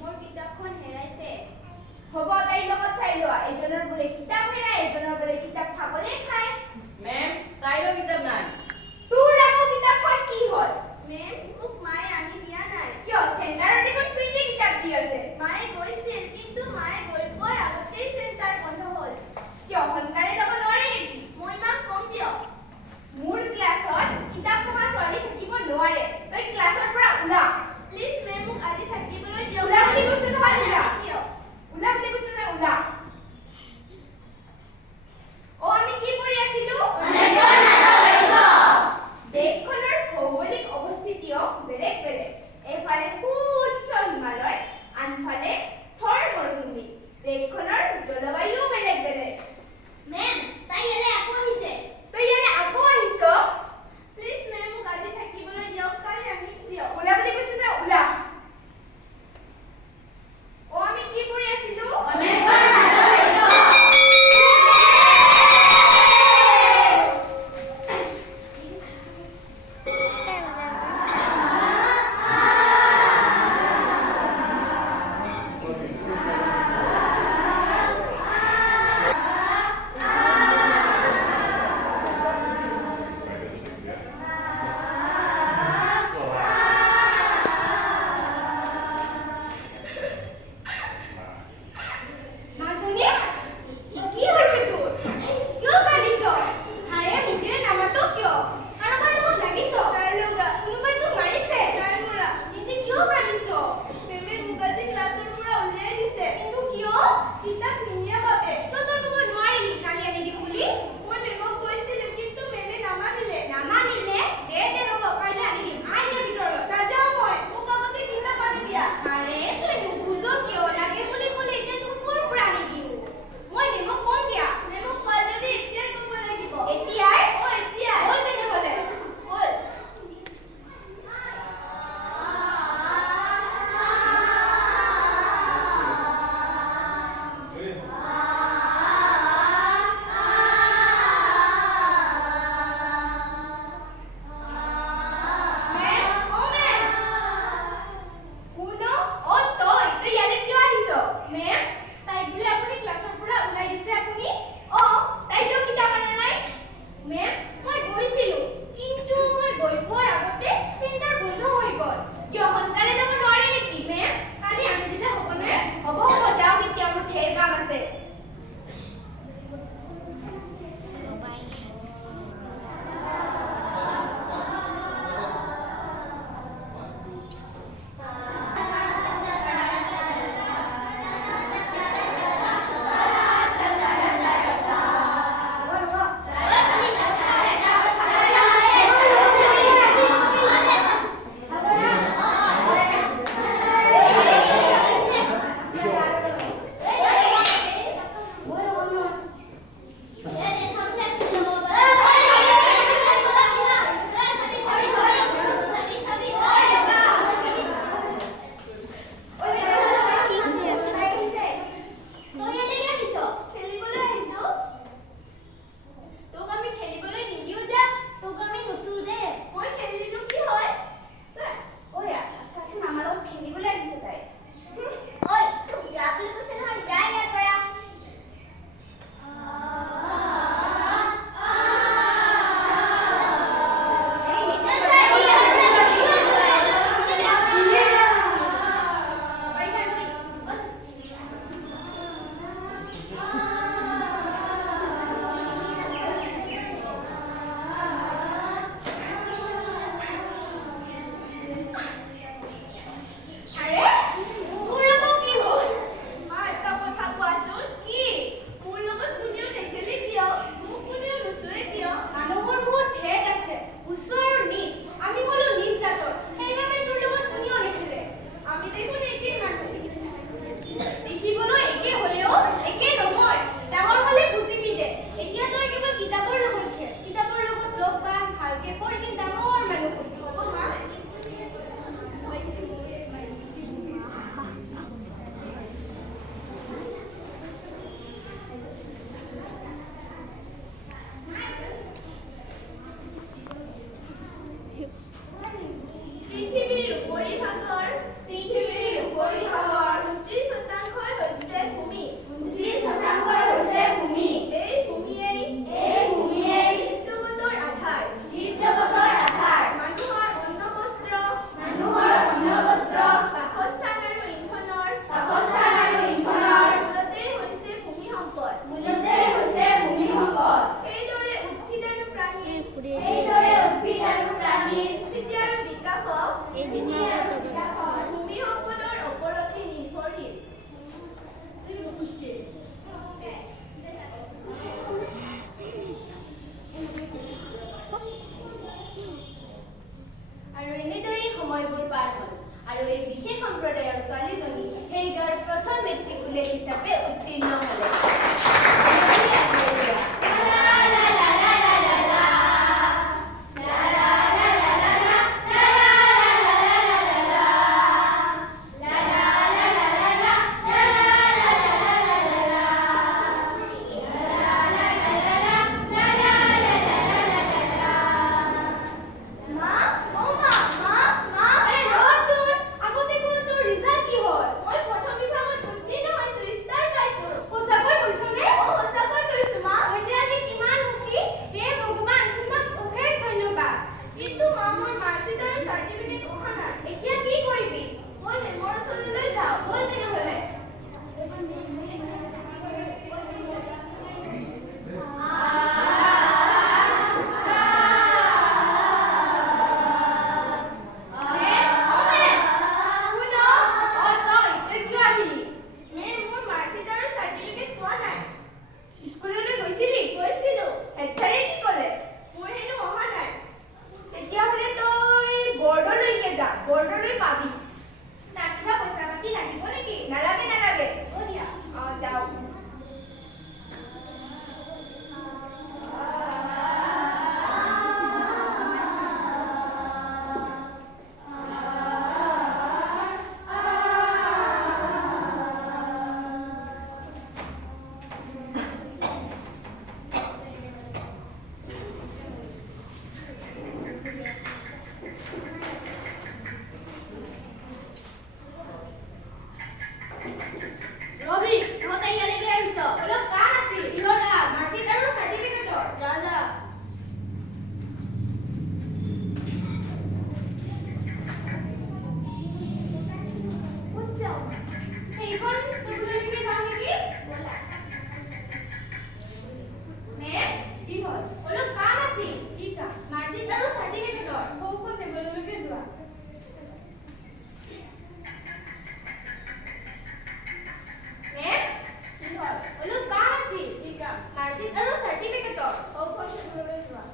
মোৰ কিতাপখন হেৰাইছে। হ'ব তাইৰ লগত চাই লোৱা। এজনৰ বোলে কিতাপ হেৰাই, এজনৰ বোলে কিতাপ ছাগলী খায়। মেম, তাইৰো কিতাপ নাই। তোৰ আকৌ কিতাপখন কি হ'ল? মেম, মোক মায়ে আনি দিয়া নাই। কিয়? চেণ্টাৰত দেখোন ফ্ৰীতে কিতাপ দি আছে। মায়ে গৈছিল, কিন্তু মায়ে গৈ পোৱাৰ আগতেই চেণ্টাৰ বন্ধ হ'ল। কিয় সোনকালে যাব নোৱাৰে নেকি? মই মাক কম দিয়ক। মোৰ ক্লাছত কিতাপ পঢ়া ছোৱালী থাকিব নোৱাৰে। তই ক্লাছৰ পৰা ওলা। প্লিজ মেম, মোক আজি থাকিবলৈ দিয়ক। ওলা বুলি কৈছো নহয়, ওলা। দিয়ক। ওলা বুলি কৈছো নহয়, ওলা। আমি কি পঢ়ি আছিলো? দেশখনৰ ভৌগোলিক অৱস্থিতিও ৰবি তহঁতে ইয়ালৈকে আহিছ অলপ কাম আছিল কিহৰ কাম মাৰ্কশ্বিট আৰু চাৰ্টিফিকেটৰ যা যা ক'ত যাওঁ? সেইখন টেবুললৈকে যাওঁ নেকি ব'লা মেম কি হ'ল অলপ কাম আছিল কি কাম মাৰ্কশ্বিট আৰু চাৰ্টিফিকেটৰ সৌখন টেবুললৈকে যোৱা মেম কি হ'ল অলপ কাম আছিল কি কাম মাৰ্কশ্বিট আৰু চাৰ্টিফিকেটৰ সৌখন টেবুললৈ যোৱা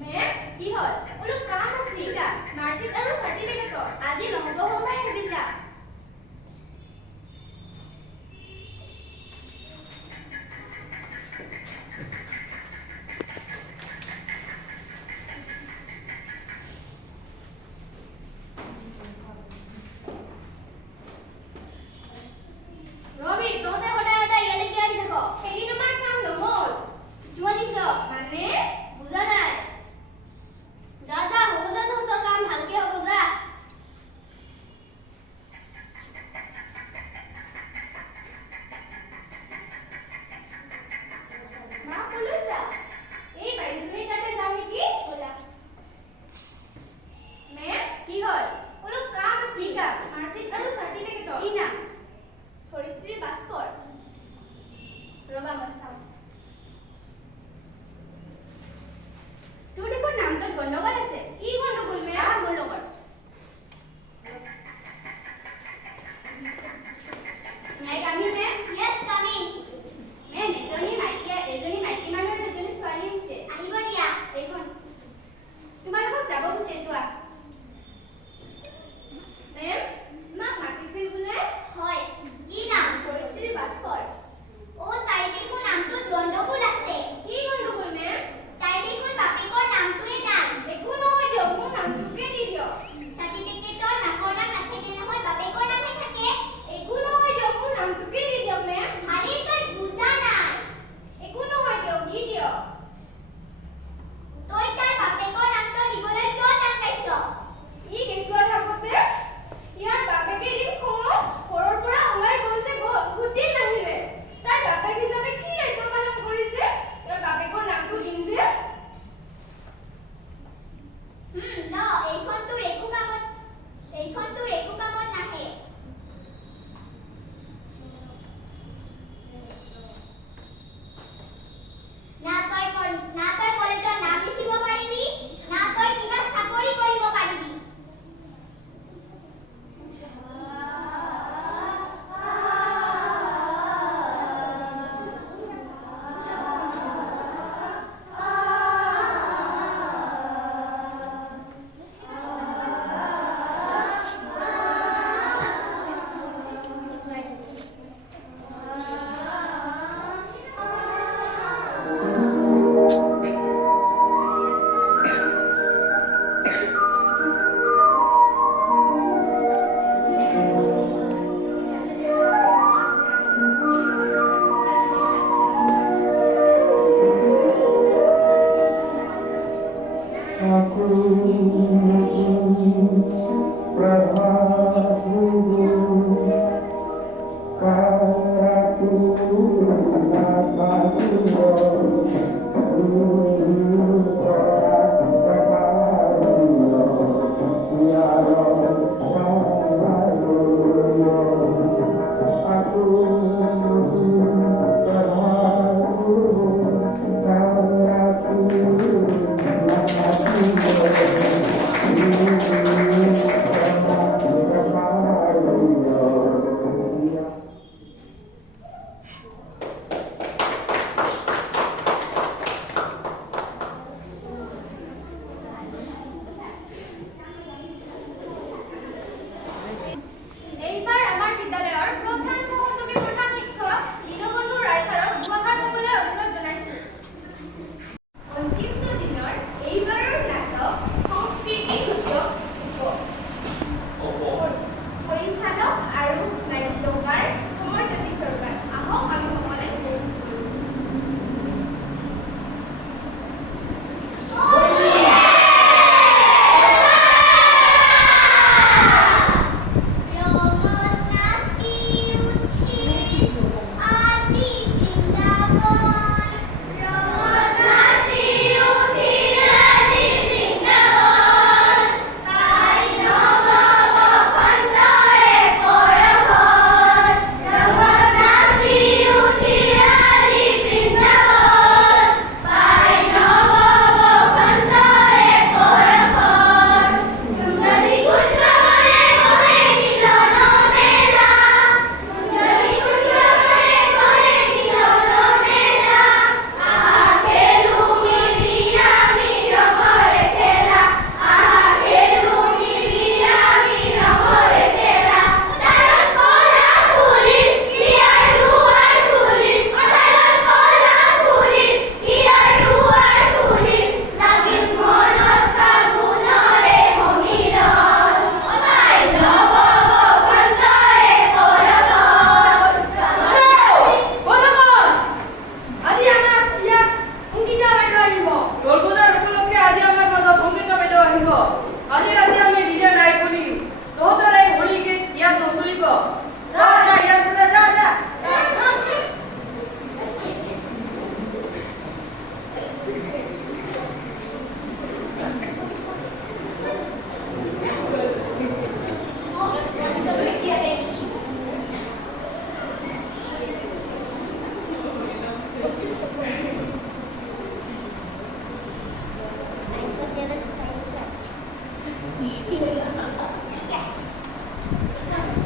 মেম কি হ'ল অলপ কাম আছিল কি কাম মাৰ্কশ্বিট আৰু চাৰ্টিফিকেটৰ আজি নহ'ব হ'ব পাৰে সেইবিলাক ৰবি তহঁতে সদায় সদায় ইয়ালৈকে আহি থাক সেইদিন আমাৰ কাম নহ'ল কিয় আনিছ মানে বুজা নাই যা যা হ'ব যা তহঁতৰ কাম ভালকে হ'ব যা মা ক'লৈ যা? এই বাইদেউজনীৰ তাতে যাওঁ নেকি ব'লা। মেম কি হ'ল অলপ কাম আছিল কি কাম মাৰ্কশ্বিট আৰু চাৰ্টিফিকেটৰ কি নাম ধৰিত্ৰী ভাস্কৰ। ৰ'বা মই চাওঁ তোৰ দেখোন নামটোত গণ্ডগোল আছে কি গণ্ডগোল মেম মোৰ লগত মেম কামি মেম Yes, coming. মেম এজনী মাইকী মানুহৰ এজনী ছোৱালী আহিছে আহিব দিয়া। এইখন তোমালোকক যাব গুচি যোৱা মেম তোমাক মাতিছিল বোলে হয়। কি নাম? ধৰিত্ৰী ভাস্কৰ। অ' তাইৰ দেখোন নামটোত গণ্ডগোল আছে। কি গণ্ডগোল মেম তাইৰ দেখোন বাপেকৰ নামটোৱেই নাই। একো নহয় দিয়ক মোৰ নামটোকে দি দিয়ক চাৰ্টিফিকেটত মাকৰ নাম নাথাকে নহয়, বাপেকৰ নামহে থাকে। একো নহয় দিয়ক মোৰ নামটোকে দি দিয়ক মেম খালি তই বুজা নাই। একো নহয় দিয়ক দি দিয়ক তই তাৰ বাপেকৰ নামটো দিবলৈ কিয় টান পাইছ? ই কেঁচুৱা থাকোতে ইয়াৰ বাপেকে এদিন খঙত ঘৰৰ পৰা ওলাই গ'ল যে গোটেই নাহিলে তাৰ বাপেক হিচাপে কি দায়িত্ব পালন কৰিছে ইয়াৰ বাপেকৰ নামটো দিম যে ন এইখন তোৰ একো কামত নাহে। না তই কলেজত নাম লিখিব পাৰিবি, না তই কিবা চাকৰি কৰিব পাৰিবি। আজি ৰাতি আমি নিজে নাই খুলিম তহঁতৰ এই হোলী গীত ইয়াত নচলিব যা যা ইয়াৰ পৰা যা যা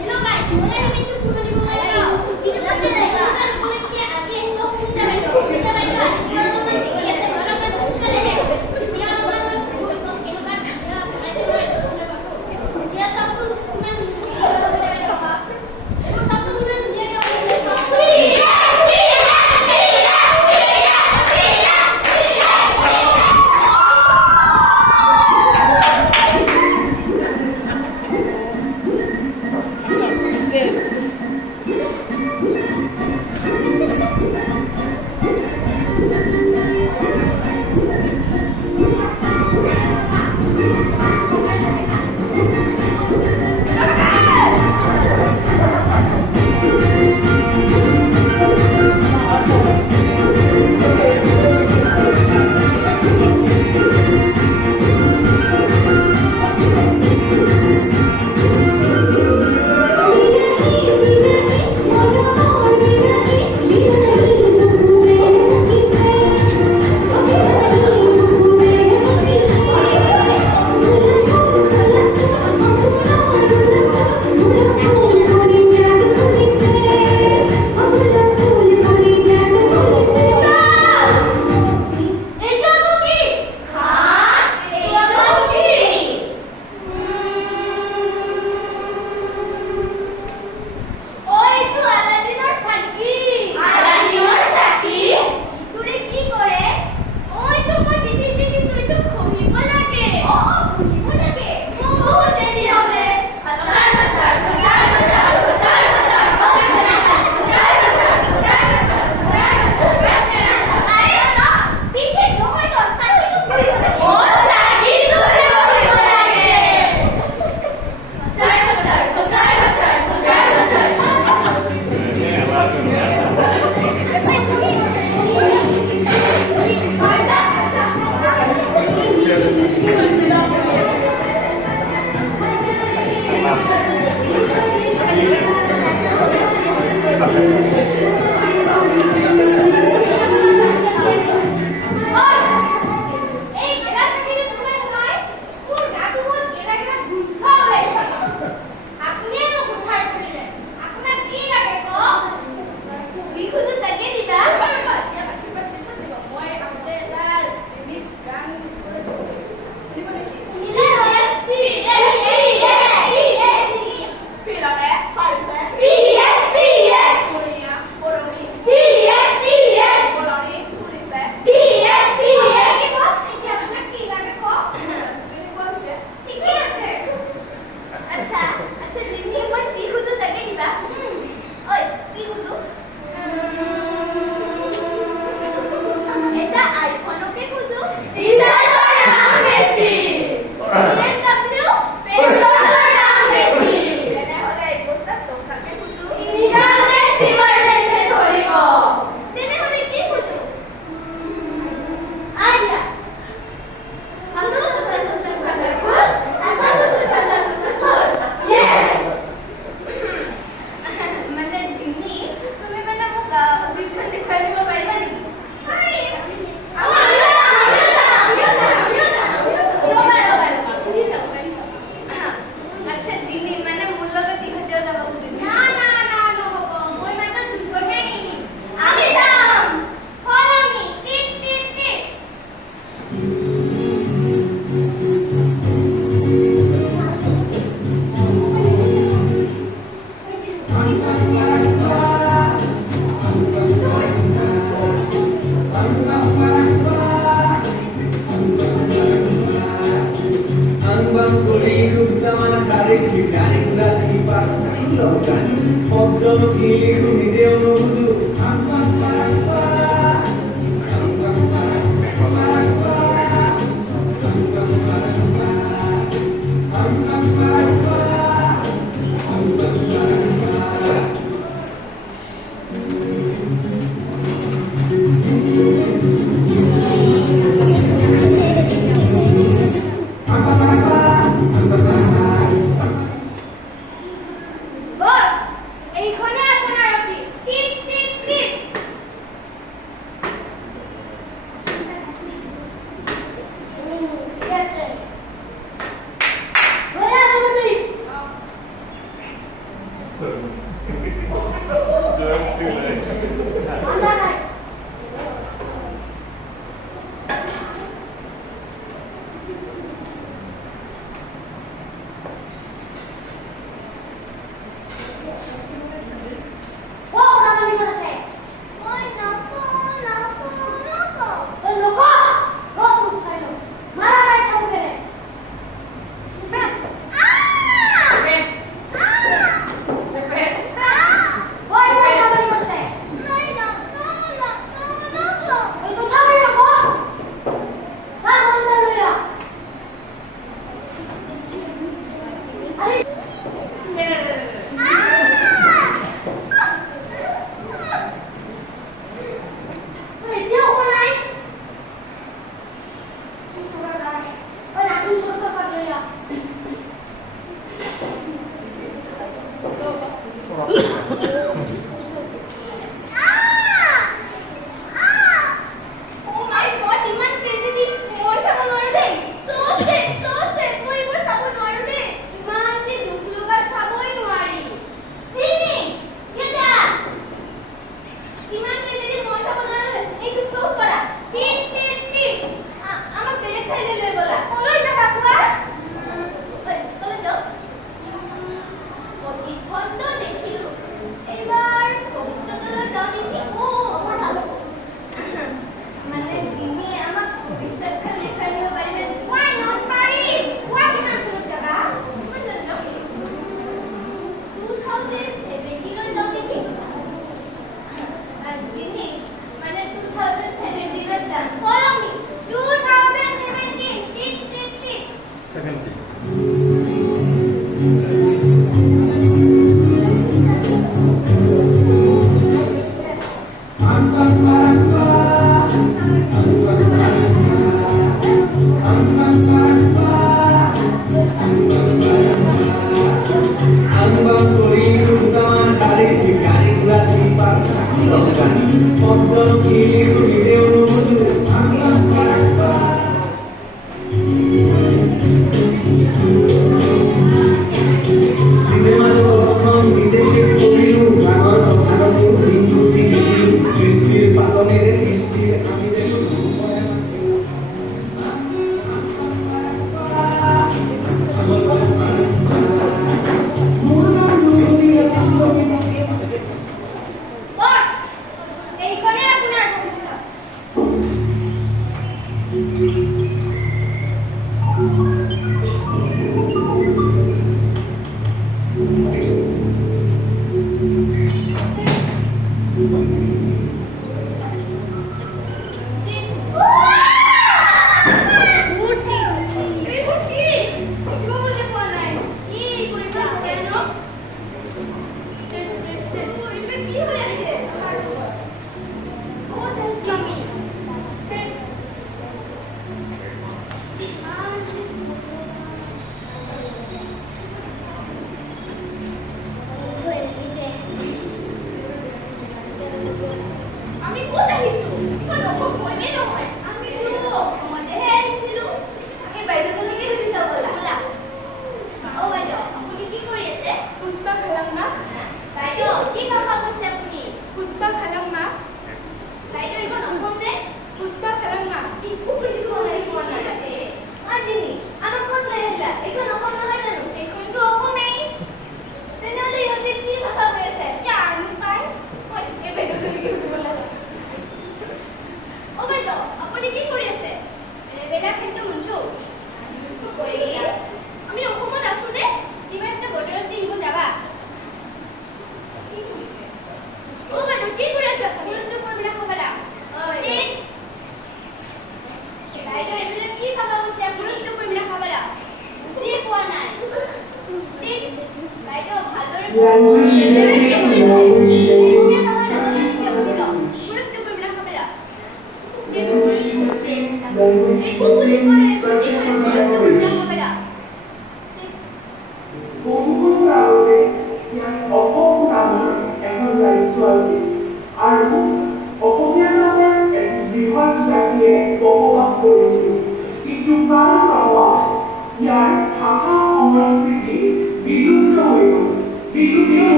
Hello guys, mulai kami itu pun di mulai kau. Kita kita koleksi aja itu kita betul. Kita betul. Kita orang tinggi ya semua orang kita deh. Dia orang buat so kita kan dia ada buat dia satu teman dia betul apa. Satu teman dia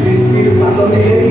Sৃষ্টির পাতনে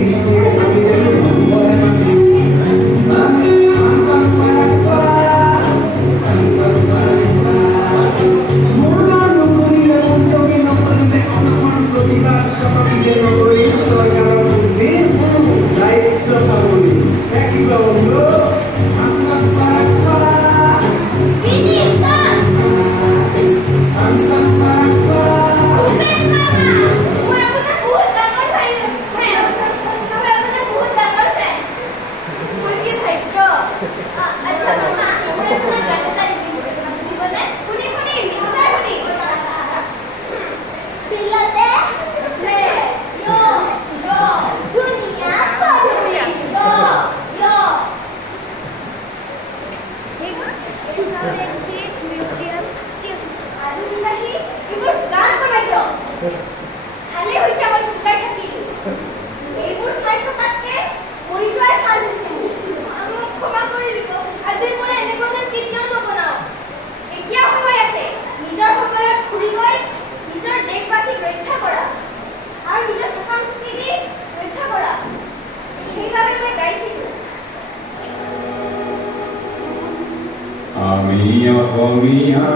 আমি অসমীয়া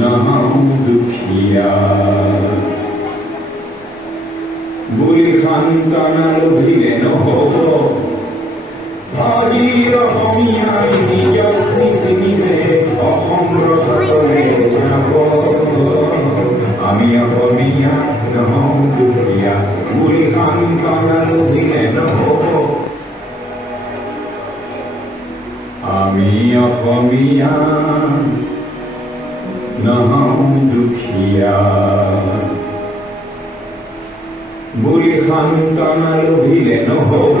নহওঁ দুখীয়া বুলি সান্তনা লভিলে নহ'ব আজিৰ অসমীয়াই নিজক নিজে নিজে অসম ৰক্ষালৈ যাব আমি অসমীয়া নহওঁ দুখীয়া বুলি সান্তনা লভিলে নহ'ব আমি অসমীয়া নহওঁ দুখীয়া বুলি সান্তনা লভিলে নহ'ব